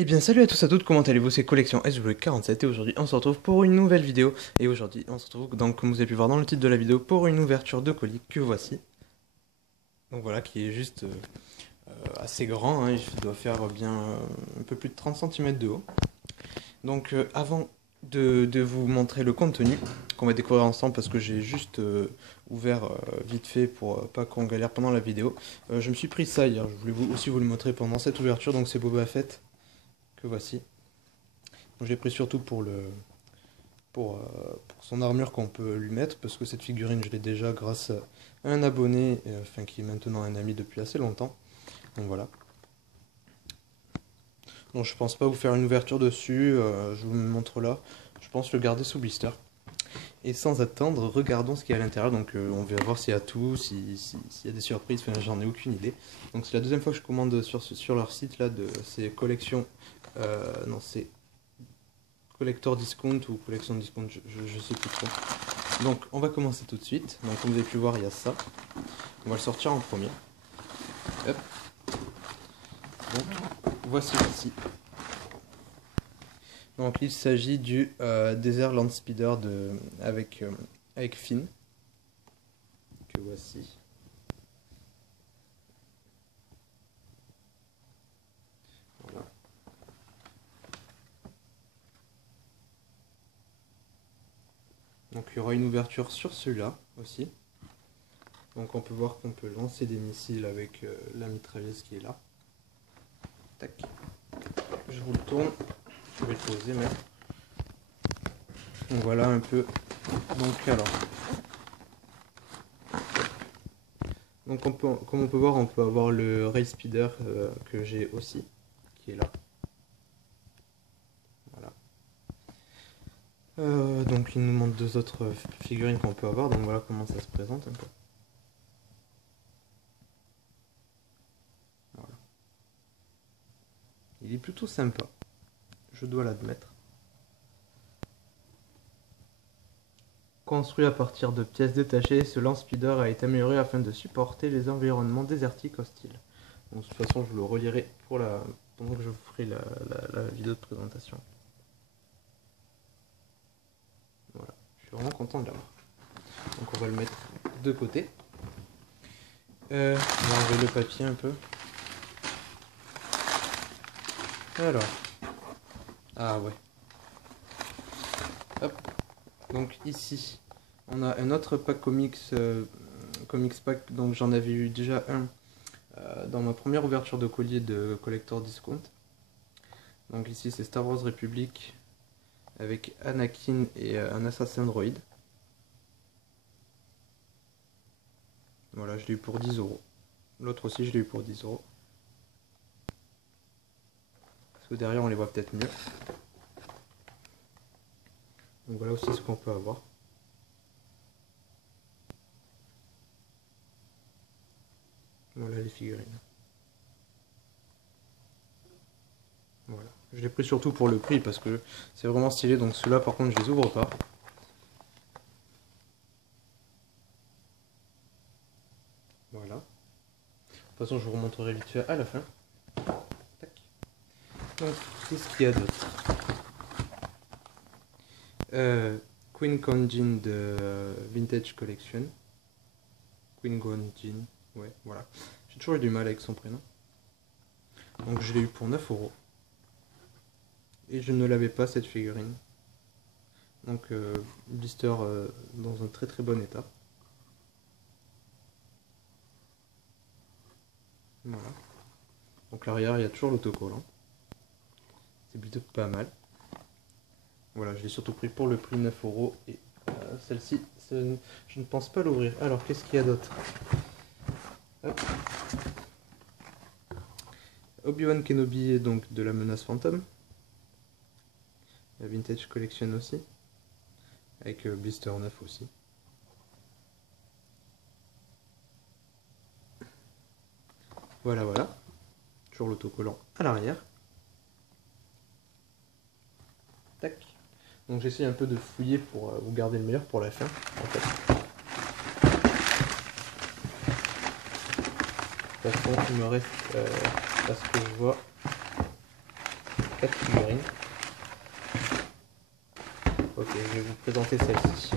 Eh bien salut à tous et à toutes, comment allez-vous? C'est Collection SW47 et aujourd'hui on se retrouve pour une nouvelle vidéo. Et aujourd'hui on se retrouve donc comme vous avez pu voir dans le titre de la vidéo pour une ouverture de colis que voici. Donc voilà qui est juste assez grand, hein, il doit faire bien un peu plus de 30 cm de haut. Donc avant de vous montrer le contenu qu'on va découvrir ensemble parce que j'ai juste ouvert vite fait pour pas qu'on galère pendant la vidéo. Je me suis pris ça hier, je voulais aussi vous le montrer pendant cette ouverture, donc c'est Boba Fett que voici. Je l'ai pris surtout pour son armure qu'on peut lui mettre, parce que cette figurine, je l'ai déjà grâce à un abonné, enfin qui est maintenant un ami depuis assez longtemps. Donc voilà. Donc je pense pas vous faire une ouverture dessus, je vous le montre là. Je pense le garder sous blister. Et sans attendre, regardons ce qu'il y a à l'intérieur. Donc on va voir s'il y a tout, s'il y a des surprises, enfin j'en ai aucune idée. Donc c'est la deuxième fois que je commande sur leur site là de ces collections. Non, c'est collector discount ou collection discount, je sais plus trop. Donc on va commencer tout de suite. Donc comme vous avez pu voir, il y a ça. On va le sortir en premier. Hop. Donc voici ici. Donc il s'agit du Desert Land Speeder avec Finn. Que voici. Voilà. Donc il y aura une ouverture sur celui-là aussi. Donc on peut voir qu'on peut lancer des missiles avec la mitrailleuse qui est là. Tac. Je vous le tourne. Je vais le poser même. Donc voilà un peu. Donc alors. Donc comme on peut voir, on peut avoir le Rail Speeder que j'ai aussi, qui est là. Voilà. Donc il nous montre deux autres figurines qu'on peut avoir, donc voilà comment ça se présente un peu. Voilà. Il est plutôt sympa, je dois l'admettre. Construit à partir de pièces détachées, ce Land Speeder a été amélioré afin de supporter les environnements désertiques hostiles. Donc, de toute façon, je vous le relirai pendant que je vous ferai la vidéo de présentation. Voilà, je suis vraiment content de l'avoir. Donc on va le mettre de côté. On va enlever le papier un peu. Alors. Ah ouais. Hop. Donc ici, on a un autre pack comics, comics pack. Donc j'en avais eu déjà un dans ma première ouverture de colis de Collector Discount. Donc ici c'est Star Wars Republic avec Anakin et un assassin droïde. Voilà, je l'ai eu pour 10 euros. L'autre aussi je l'ai eu pour 10 euros. Parce que derrière on les voit peut-être mieux. Donc voilà aussi ce qu'on peut avoir. Voilà les figurines. Voilà. Je l'ai pris surtout pour le prix parce que c'est vraiment stylé. Donc ceux-là par contre je les ouvre pas. Voilà. De toute façon je vous remontrerai vite fait à la fin. Tac. Donc qu'est-ce qu'il y a d'autre? Queen Gonjin de Vintage Collection. Queen Gonjin, ouais, voilà. J'ai toujours eu du mal avec son prénom. Donc je l'ai eu pour 9 euros. Et je ne l'avais pas cette figurine. Donc blister dans un très très bon état. Voilà. Donc l'arrière il y a toujours l'autocollant. C'est plutôt pas mal. Voilà, je l'ai surtout pris pour le prix 9 euros. Et celle-ci, je ne pense pas l'ouvrir. Alors qu'est-ce qu'il y a d'autre? Obi-Wan Kenobi, donc de la menace fantôme. La Vintage Collection aussi. Avec blister 9 aussi. Voilà, voilà. Toujours l'autocollant à l'arrière. Tac. Donc j'essaie un peu de fouiller pour vous garder le meilleur pour la fin. En fait. De toute façon, il me reste, à ce que je vois, 4 figurines. Ok, je vais vous présenter celle-ci.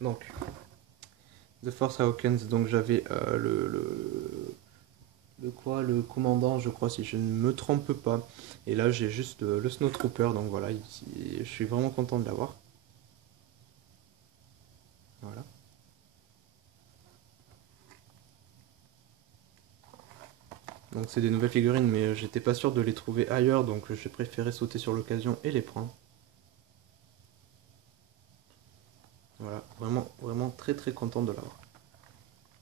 Donc, The Force Awakens, donc j'avais le commandant, je crois, si je ne me trompe pas. Et là, j'ai juste le Snowtrooper, donc voilà, je suis vraiment content de l'avoir. Voilà. Donc c'est des nouvelles figurines, mais j'étais pas sûr de les trouver ailleurs, donc j'ai préféré sauter sur l'occasion et les prendre. Voilà, vraiment, vraiment très très content de l'avoir.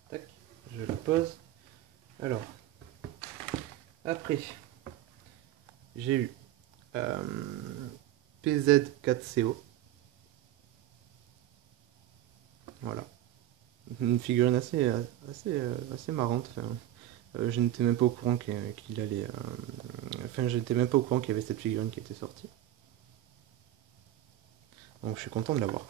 Tac, je le pose. Alors, après, j'ai eu PZ4CO. Voilà. Une figurine assez marrante. Enfin, je n'étais même pas au courant qu'il allait. Enfin, j'étais même pas au courant qu'il y avait cette figurine qui était sortie. Donc, je suis content de l'avoir.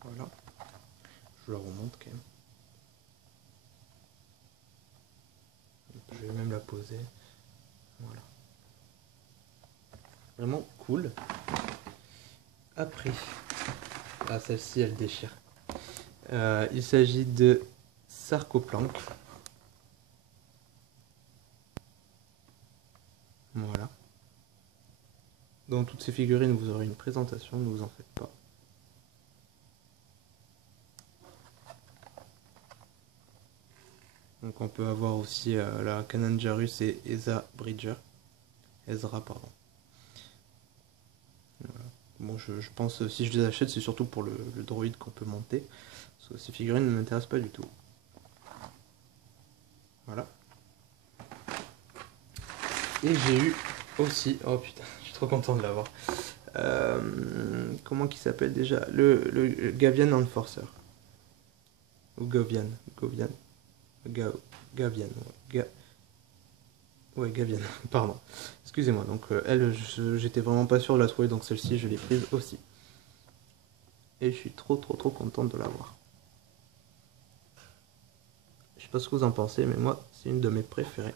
Voilà. Je la remonte quand même. Je vais même la poser. Voilà. Vraiment cool. Après, ah, celle-ci elle déchire. Il s'agit de Sarcoplank. Voilà. Dans toutes ces figurines, vous aurez une présentation, ne vous en faites pas. Donc on peut avoir aussi la Kanan Jarrus et Ezra Bridger. Ezra, pardon. Voilà. Bon, je pense si je les achète, c'est surtout pour le droïde qu'on peut monter. Parce que ces figurines ne m'intéressent pas du tout. Voilà. Et j'ai eu aussi, oh putain, je suis trop content de l'avoir. Comment qu'il s'appelle déjà, le Gavian Enforcer. Ou Gavian. Gavian. Ouais, Gavian, pardon. Excusez-moi, donc elle, j'étais vraiment pas sûr de la trouver, donc celle-ci, je l'ai prise aussi. Et je suis trop contente de l'avoir. Je sais pas ce que vous en pensez, mais moi, c'est une de mes préférées.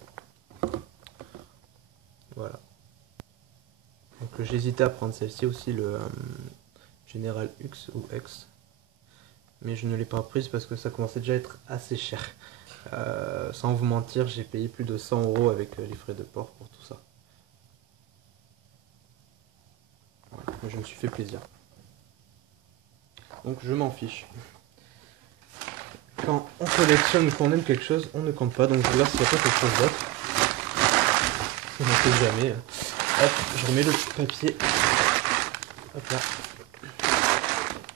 Voilà. Donc j'hésitais à prendre celle-ci aussi, le Général Hux ou X. Mais je ne l'ai pas prise parce que ça commençait déjà à être assez cher. Sans vous mentir, j'ai payé plus de 100 € avec les frais de port pour tout ça. Voilà, je me suis fait plaisir. Donc je m'en fiche. Quand on collectionne ou qu'on aime quelque chose, on ne compte pas. Donc je vais voir s'il n'y a pas quelque chose d'autre. On ne sait jamais. Hop, je remets le papier. Hop là.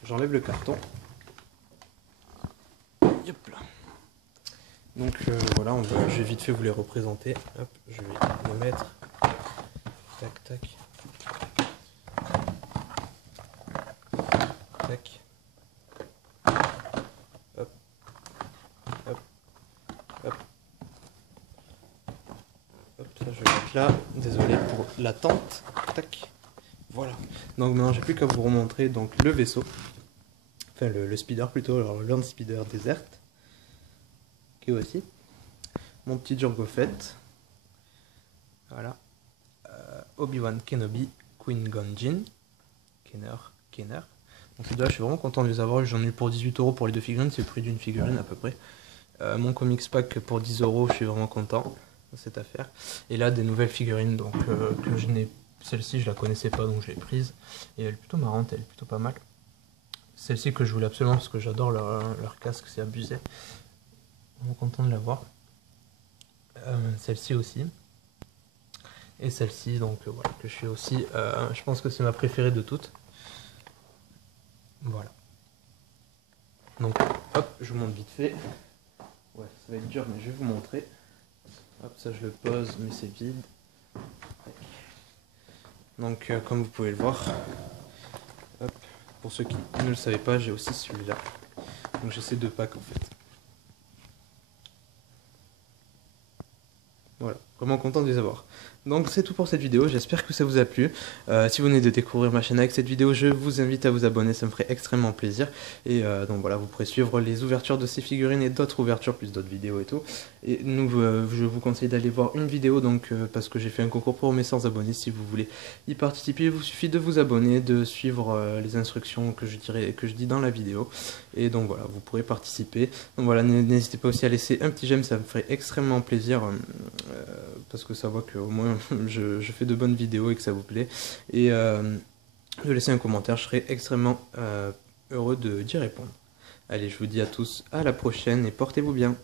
J'enlève le carton. Hop là. Donc voilà, je vais vite fait vous les représenter. Hop, je vais les mettre. Tac, tac. Tac. Hop. Hop. Hop. Hop, ça je vais mettre là. Désolé pour l'attente. Tac. Voilà. Donc maintenant j'ai plus qu'à vous remontrer donc le vaisseau. Enfin le speeder plutôt, alors le Land Speeder Desert. Qui est aussi. Mon petit Jango Fett. Voilà. Obi-Wan Kenobi, Qui-Gon Jinn, Kenner. Donc ces deux-là, je suis vraiment content de les avoir. J'en ai eu pour 18 € pour les deux figurines, c'est le prix d'une figurine à peu près. Mon comics pack pour 10 €, je suis vraiment content de cette affaire. Et là, des nouvelles figurines, donc que je n'ai. Celle-ci, je la connaissais pas, donc je l'ai prise. Et elle est plutôt marrante, elle est plutôt pas mal. Celle-ci que je voulais absolument parce que j'adore leur casque, c'est abusé. Vraiment content de l'avoir. Celle-ci aussi. Et celle-ci, donc voilà, que je suis aussi, je pense que c'est ma préférée de toutes. Voilà. Donc, hop, je vous montre vite fait. Ouais, ça va être dur, mais je vais vous montrer. Hop, ça je le pose, mais c'est vide. Donc, comme vous pouvez le voir, hop, pour ceux qui ne le savaient pas, j'ai aussi celui-là. Donc j'ai ces deux packs en fait. Voilà, vraiment content de les avoir. Donc c'est tout pour cette vidéo, j'espère que ça vous a plu. Si vous venez de découvrir ma chaîne avec cette vidéo, je vous invite à vous abonner, ça me ferait extrêmement plaisir. Et donc voilà, vous pourrez suivre les ouvertures de ces figurines et d'autres ouvertures, plus d'autres vidéos et tout. Et je vous conseille d'aller voir une vidéo, donc parce que j'ai fait un concours pour mes 100 abonnés. Si vous voulez y participer, il vous suffit de vous abonner, de suivre les instructions que je dis dans la vidéo. Et donc voilà, vous pourrez participer. Donc voilà, n'hésitez pas aussi à laisser un petit j'aime, ça me ferait extrêmement plaisir. Parce que ça voit qu'au moins je fais de bonnes vidéos et que ça vous plaît. Et de laisser un commentaire, je serai extrêmement heureux d'y répondre. Allez, je vous dis à tous à la prochaine et portez-vous bien.